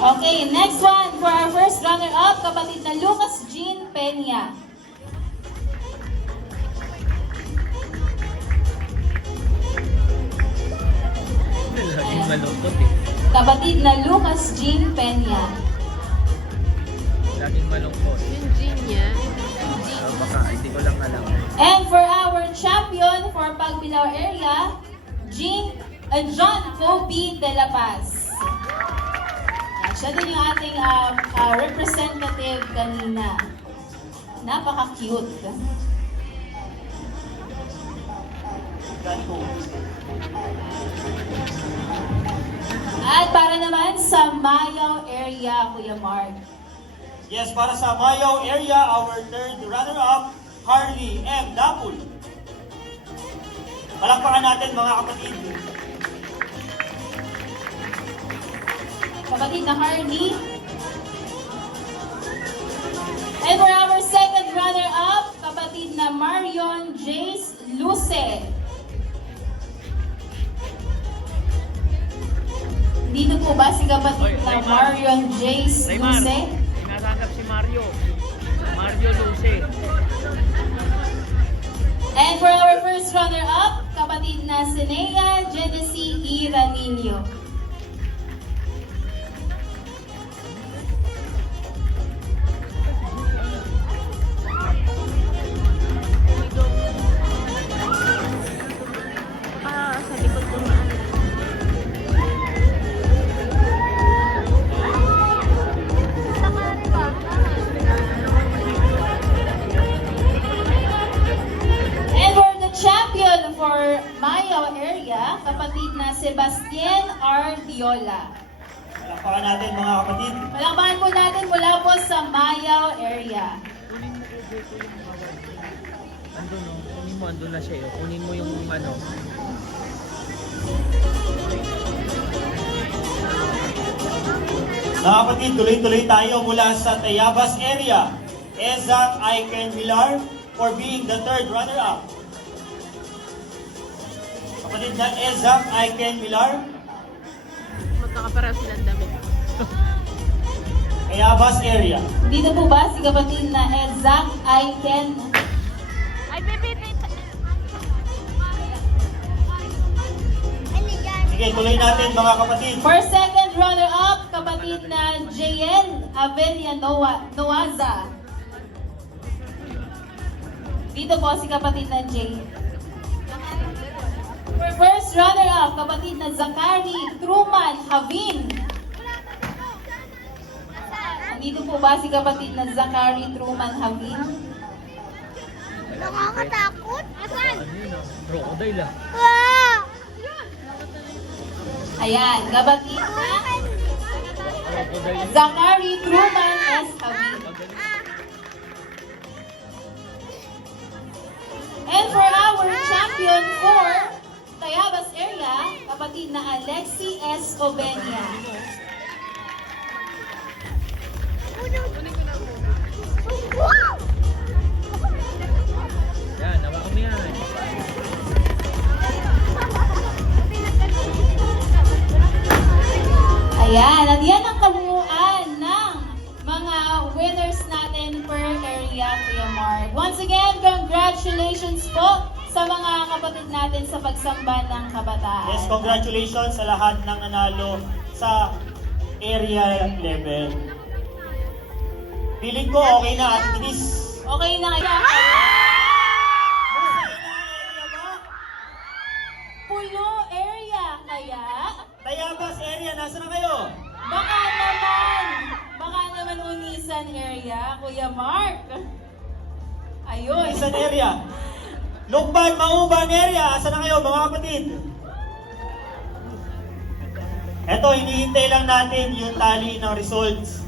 Okay, next one for our first runner-up, kapatid na Lucas Jean Peña. Laging malungkot eh. Kapatid na Lucas Jean Peña. Laging malungkot. Yung Jean niya. Baka, hindi ko lang alam. And for our champion for Pagbilao area, John Kobe de la Paz. Yan, siya din yung ating representative kanina. Napaka-cute. At para naman sa Mayaw area, Kuya Mark. Yes, para sa Mayaw area, our third runner-up, Harley M. Dapul. Palakpakan natin mga kapatid. Kapatid na Harley. And for our second runner-up, kapatid na Marion Jace Luce. Dito po ba si kapatid na Marion Jace Raymar, Luce? hinahanap si Mario. Mario Luce. And for our first runner-up, kapatid na Sinea Genesee Iranillo. Sa likod ko na ano. And for the champion for Mayaw area, kapatid na Sebastian R. Diola. Palakpakan natin mga kapatid. Palakpakan po natin mula po sa Mayaw area. Andun no? Kunin mo, andun na siya eh. Kunin mo yung ano. Mga kapatid, tuloy-tuloy tayo mula sa Tayabas area. Ezak Aiken Villar for being the third runner-up. Kapatid na Ezak Aiken Villar, Magkakapareho silang damit. Tayabas area. Dito po ba si kapatid na Ezak Aiken? Ay, baby, Sige, tuloy natin mga kapatid. For second runner-up, kapatid na JL Avelia Noaza. Dito po si kapatid na Jay. For first runner-up, kapatid na Zachary Truman Havin. Nandito po ba si kapatid na Zachary Truman Havin? Nakakatakot. Asan? Ano yun ah? Crocodile ah. Wow! Ayan, kapatid na Crocodile. Zachary Truman S. Havin. And for our champion for Tayabas area, kapatid na Alexi S. Obenia. Wow! Yan, hawakan mo yan. Ayan, at yan ang kabuuan ng mga winners natin per area, Kuya Mark. Once again, congratulations po sa mga kapatid natin sa pagsamba ng kabataan. Yes, congratulations sa lahat ng nanalo sa area level. Feeling ko okay na, Ate Denise. Okay na kaya? Pulo area kaya? Tayabas area, nasa na kayo? Baka naman Unisan area, Kuya Mark. Ayun. Isang area. Lukban, Mauban area, asa na kayo mga kapatid? Eto, hinihintay lang natin yung tali ng results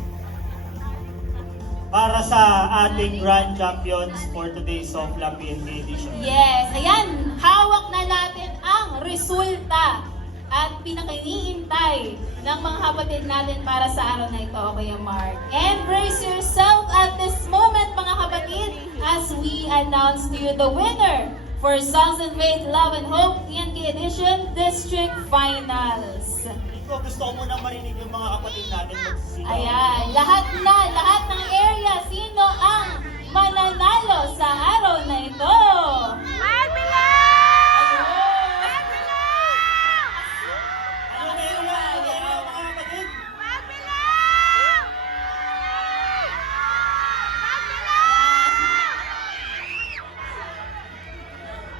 para sa ating Grand Champions for today's Sofla PNP edition. Yes, ayan, hawak na natin ang resulta at pinakiniintay ng mga kapatid natin para sa araw na ito, Kuya Mark. And brace yourself at this moment, mga kapatid, as we announce to you the winner for Songs of Faith, Love and Hope PNP Edition District Finals. Ito, gusto ko munang marinig yung mga kapatid natin magsisigaw. Ayan, lahat ng area, sino ang mananalo sa araw na ito? Marbella! Ano na yun mga kapatid? Marbella!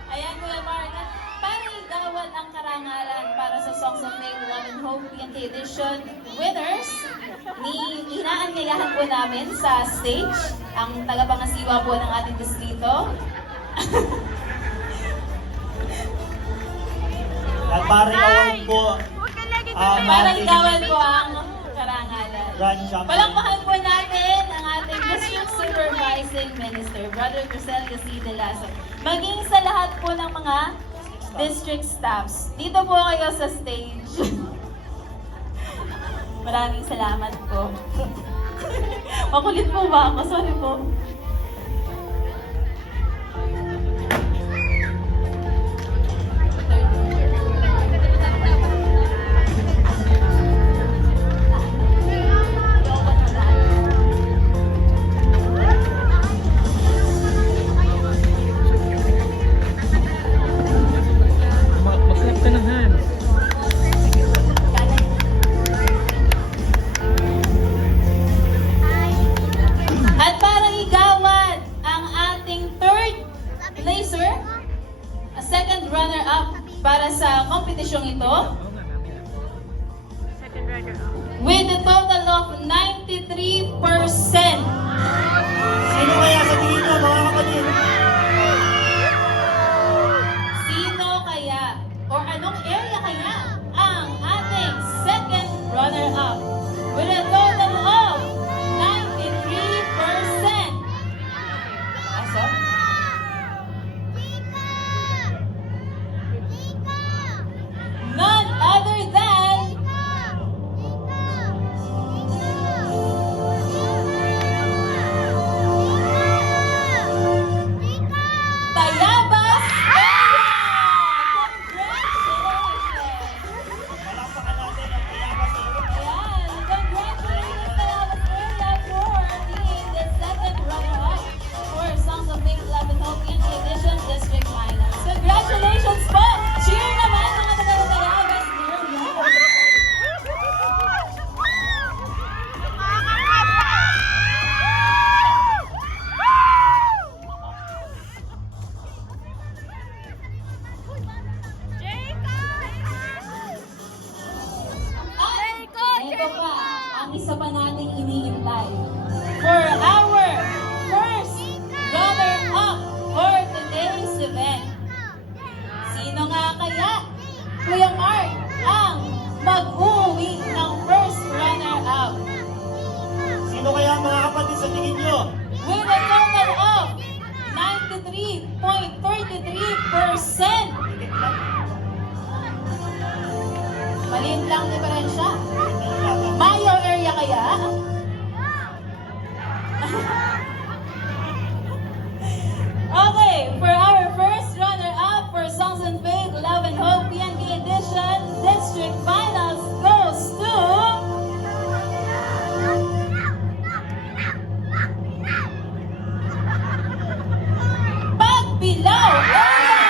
Ayan, Kuya Mark, at para igawan ang karangalan para sa Songs of Faith, Love and Hope PNP Edition winners, inaanyayahan po namin sa stage ang tagapangasiwa po ng ating distrito. At para award po ang Para ating igawan po ang karangalan. Grand Champion. Palakpakan po natin ang ating District Supervising Minister, Brother Crisel C. De Lazo. Maging sa lahat po ng mga district staffs. Dito po kayo sa stage. Maraming salamat po. Makulit po ba ako? Sorry po. Mag-clap ka ng hands. At para igawan ang ating third placer, a second runner-up para sa kompetisyong ito, Oo nga, namin lang. Second runner-up. with a total of 93%. Sino kaya sa tingin nyo mga kapatid? Sino kaya or anong area kaya ang ating second runner-up with a total of 93%? Asa? None other than Tayabas area! Congratulations! Palakpakan natin ang Tayabas area. Ayan, congratulations Tayabas area for being the second runner-up for Songs of Faith, Love and Hope in the Edition District Finals. Congratulations po! Cheer naman mga taga-Tayabas area! Jay! 93.33%. Maliit lang diferensya. Mayo area kaya? Okay, for our first runner-up for Songs and Faith, Love and Hope PNK Edition District Finals goes to Pagbilao area!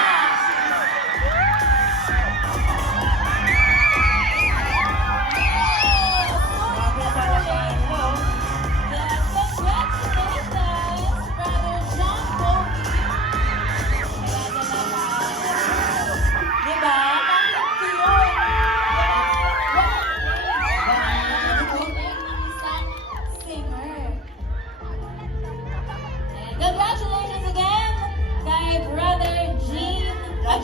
Congratulations again kay Brother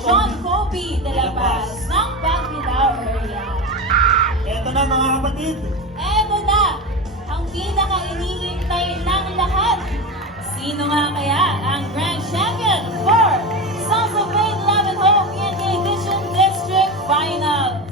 John Kobe de la Paz ng Pagbilao area. Eto na mga kapatid. Eto na, ang pinaka-iniintay ng lahat. Sino nga kaya ang Grand Champion for Songs of Faith, Love and Hope PNK Edition District Finals?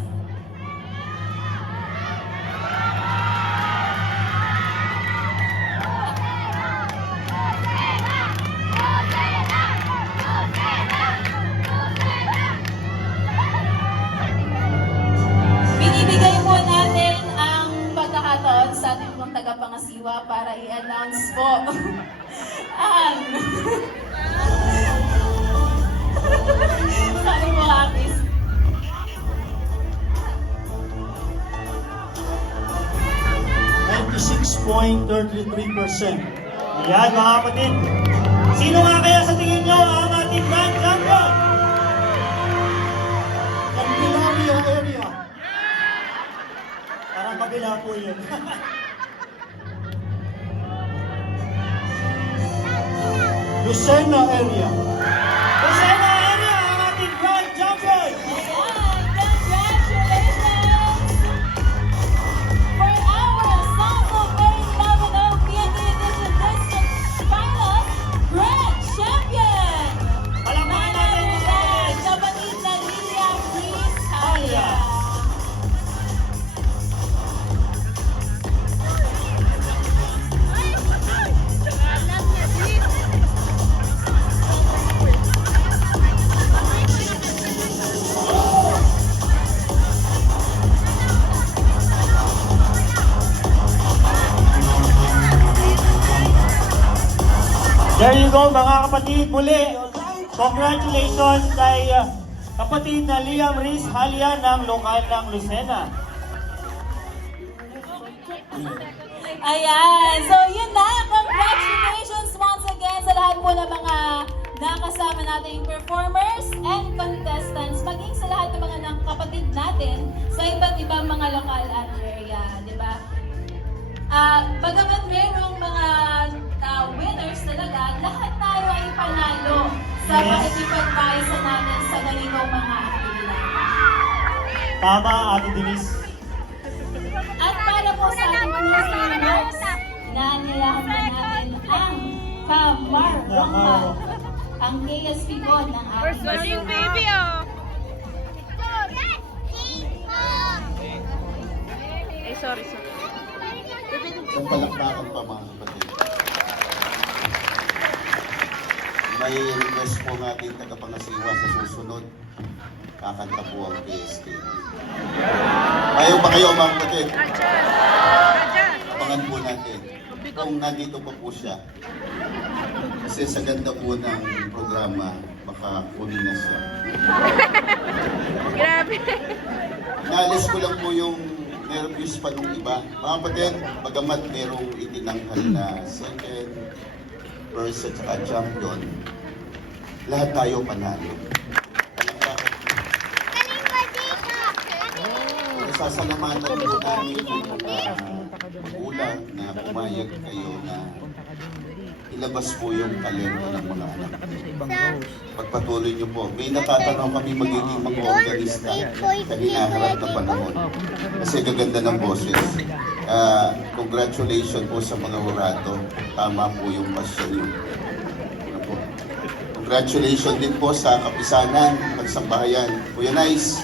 Binibigay po natin ang pagkakataon sa ating pong tagapangasiwa para i-announce po ang sabi mo artist. Yan mga kapatid. Sino nga kaya sa tingin nyo ang ating grand champion? Candelaria area. Parang kabila po yun. Lucena area. Lucena area ang ating grand champion. Ayan, congratulations for our Songs of Faith, Love and Hope PNK Edition District Finals Grand Champion! Palakpakan natin mga kapatid. Kapatid na Lilia Chris Halia. There you go mga kapatid. Muli, congratulations kay kapatid na Liam Riz Halia ng lokal ng Lucena. Ayan, so yun na. Congratulations once again sa lahat po ng mga nakasama nating performers and contestants, maging sa lahat ng mga kapatid natin sa iba't ibang mga lokal at area, di ba? Bagamat merong mga winners talaga, lahat tayo ay panalo sa Yes. pakikipagpaisa natin sa ganitong mga aktibidad. Tama, Ate Denise. At para po sa ating closing remarks, naanyayahan na natin ang Kamarongkal, ang KSP po ng ating Galing, baby, oh. Ay, sorry. Isang palakpakan pa mga kapatid. May request po natin tagapangasiwa sa susunod. Kakanta po ang PSK. Ayaw ba kayo mga kapatid? Abangan po natin. Kung nandito pa po siya. Kasi sa ganda po ng programa, baka kunin na siya. Grabe. Naalis ko lang po yung nervous pa nung iba. Mga kapatid, bagamat merong itinanghal na second, first at saka champion, lahat tayo panalo. Sasalamatan po namin yung ulang na pumayag kayo na ilabas po yung talento ng mga anak. Pagpatuloy niyo po. May natatanong kami magiging mga organista sa hinaharap na panahon. Kasi gaganda ng boses. Congratulations po sa mga hurado. Tama po yung pasyon niyo. Ano po? Congratulations din po sa kapisanan, pagsambahayan. Kuya Nice,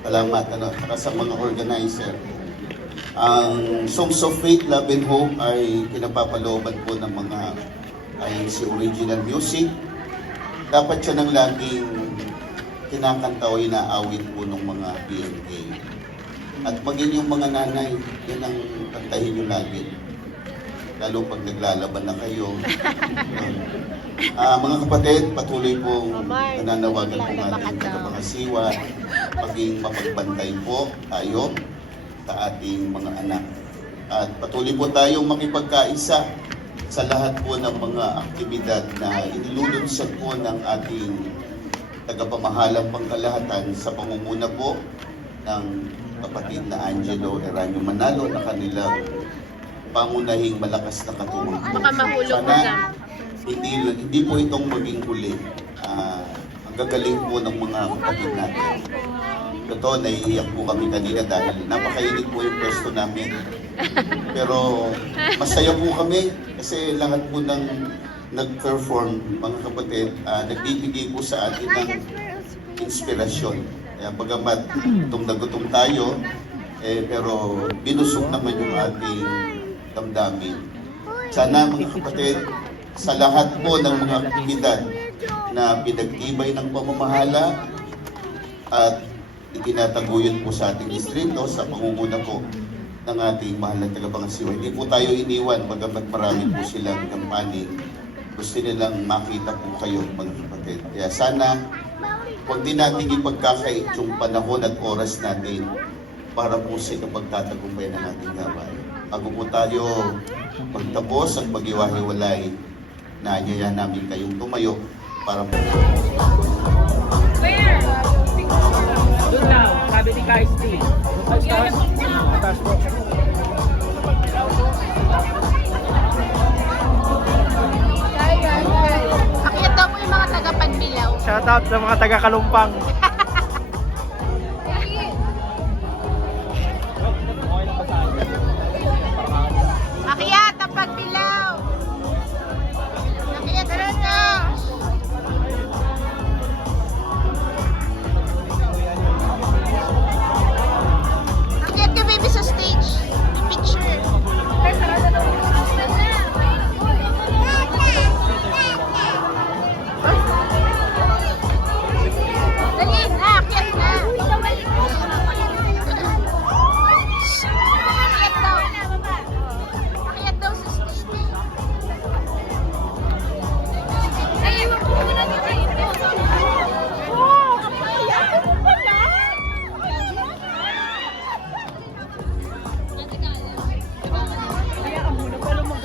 salamat saka sa mga organizer. Ang Songs of Faith, Love and Hope ay kinapapalooban po ng mga si original music. Dapat siya nang laging kinakanta o inaawit po ng mga PNK. At maging yung mga nanay, yan ang kantahin nyo lagi. Lalo pag naglalaban na kayo. Mga kapatid, patuloy pong nananawagan po natin mga siwa, maging mapagbantay po tayo sa ating mga anak. At patuloy po tayong makipagkaisa sa lahat po ng mga aktibidad na inilulunsad po ng ating tagapamahalang pangkalahatan sa pangunguna po ng kapatid na Angelo Eranio Manalo na kanilang pangunahing malakas na katulong. Baka mahulog mo Sana hindi po itong maging huli. Ang gagaling po ng mga kapatid natin. Totoo, naiiyak po kami kanina dahil napakainit po yung pwesto namin. Pero masaya po kami kasi lahat po ng nag-perform, mga kapatid, nagbibigay po sa atin ng inspirasyon. Kaya bagamat gutom na gutom tayo, pero binusog naman yung ating damdamin. Sana mga kapatid, sa lahat po ng mga aktibidad na pinagtibay ng pamamahala at itinataguyod po sa ating distrito sa pangunguna po ng ating mahal na tagapangasiwa. Hindi po tayo iniwan, bagamat marami po silang kampanin. Gusto nilang makita po kayo, mga kapatid. Kaya sana, huwag din natin ipagkakait yung panahon at oras natin para po sa pagtatagumpay ng ating gawain. Bago po tayo magtapos at mag-iwahiwalay, naanyaya namin kayong tumayo para po. Where? Doon lang, sabi ni Kirsty. Mataas po. Akyat daw po yung mga taga-Pagbilaw. Shoutout sa mga taga-Kalumpang. Akyat ang Pagbilaw. Akyat na. Akyat ka baby sa stage. Picture. Dali, akyat na. Akyat daw. Akyat daw sa stage. Ay, wag mo muna dito.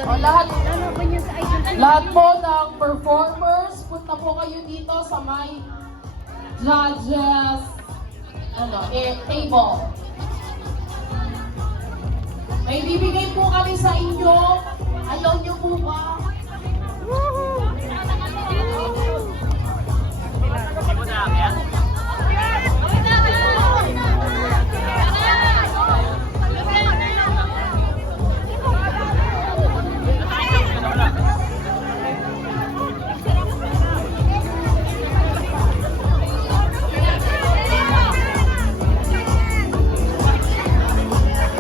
O lahat po ng performers, punta po kayo dito sa may judges table. May bibigay po kami sa inyo. Ayaw niyo po ba?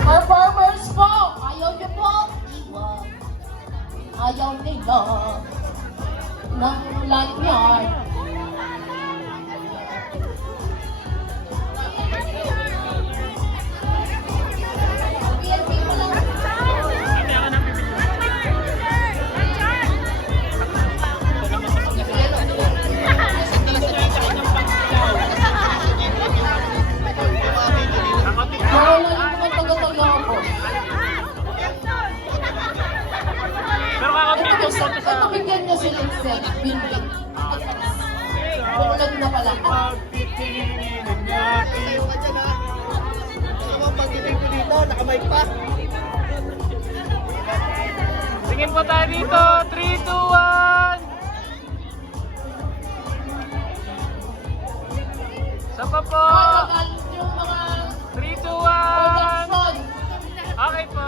Performers po, ayaw niyo po iwan. Ayaw nila ng lanyard. Wala naman taga-taga ako. Ito bigyan niya sila instead. Binbin. Bukulag na pala. Tingin po tayo dito. 3, 2, 1. Sapa po. Yung mga 3, 2, 1. production. Okay po.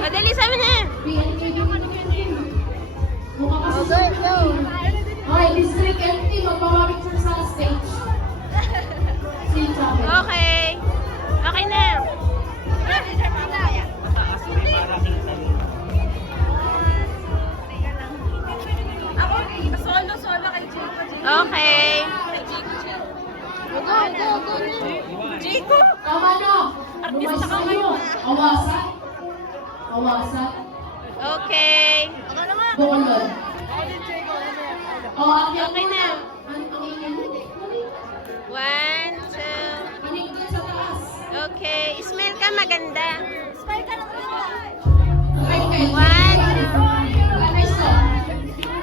Madali sa na. PNK. Mukha kasi sa Okay, District MT, magpapapicture sa stage. Stage namin. Okay. Okay na. Okay. Go. Jigo. Tama na. Lumayas kayo. Awasan. Awasan. Okay. Bolon. Akyat Okay na. Ang ingin. 1, 2. Panig dun sa taas. Okay. Smell ka maganda. Okay. 1. Kanay stop.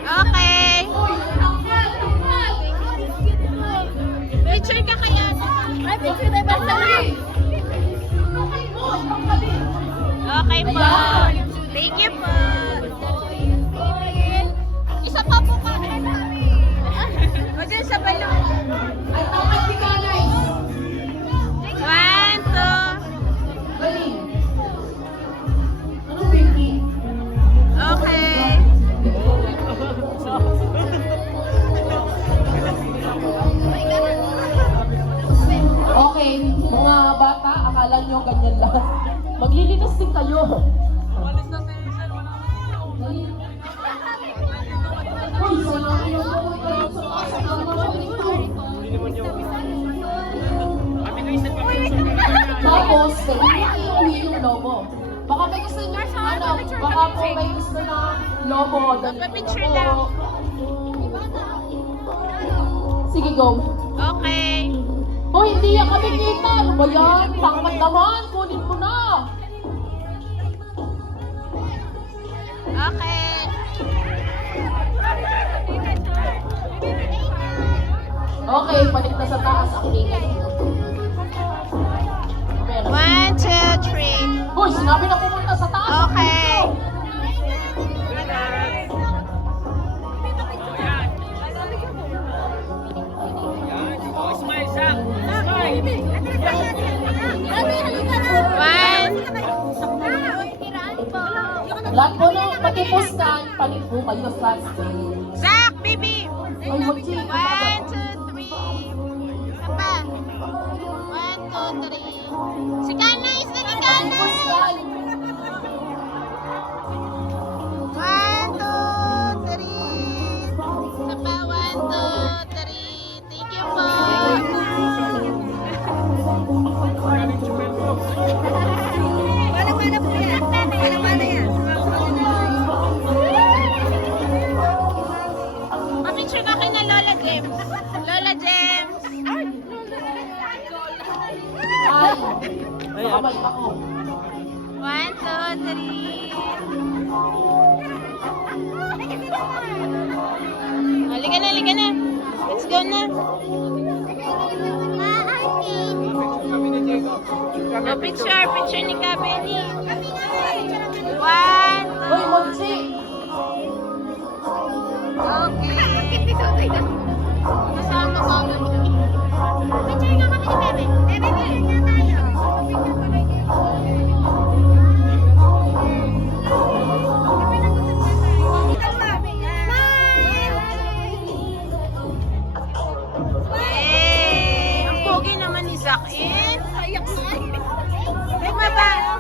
Okay. Uy, angkat. Picture ka kaya. Ay, picture tayo ba? Okay. Okay mo. Angkatin. Okay po. Thank you po. Isa pa po ka. Huwag yan sa balon. At angkat si Kanay. 1, 2. Galing. Anong pinky? Okay. Okay, mga bata, akala nyo ganyan lang. Maglilinis din kayo. Uy, sana kayo kayo sa kasama mga dito. Tapos, kailangan iuwi yung lobo. Baka may gusto nyo, baka po may gusto na lobo. Magpa-picture lang. Sige, go. Okay. Oh, hindi yan kami kita. Ano ba yan? Tangkad naman. Kunin mo na. Okay. Okay, balik na sa taas. Ang ingay. 1, 2, 3. Hoy, sinabi na pumunta sa taas. Okay. Lahat po no, matipuskan, palit po kayo sa stage. Zach, baby. Ay, Mochi. 1, 2, 3. Isa pa. 1, 2, 3. Si Kanay, si Kanay. Matipuskan. 1, 2, 3. Isa pa. 1, 2, 3. Thank you po. Walang-wala po yan. Walang-wala yan. Pa-picture ka kay na Lola James. Lola James. Ay, kamay ako. 1, 2, 3. Halika na. Let's go na. Picture ni Kabeli. 1, 2. Hoy, Mochi. Okay. Kasama ko. Picture nga kami ni Bebe. Bebe, picture nga tayo. Yay! Ang pogi naman ni Zac. Ayak na. Ay, maba.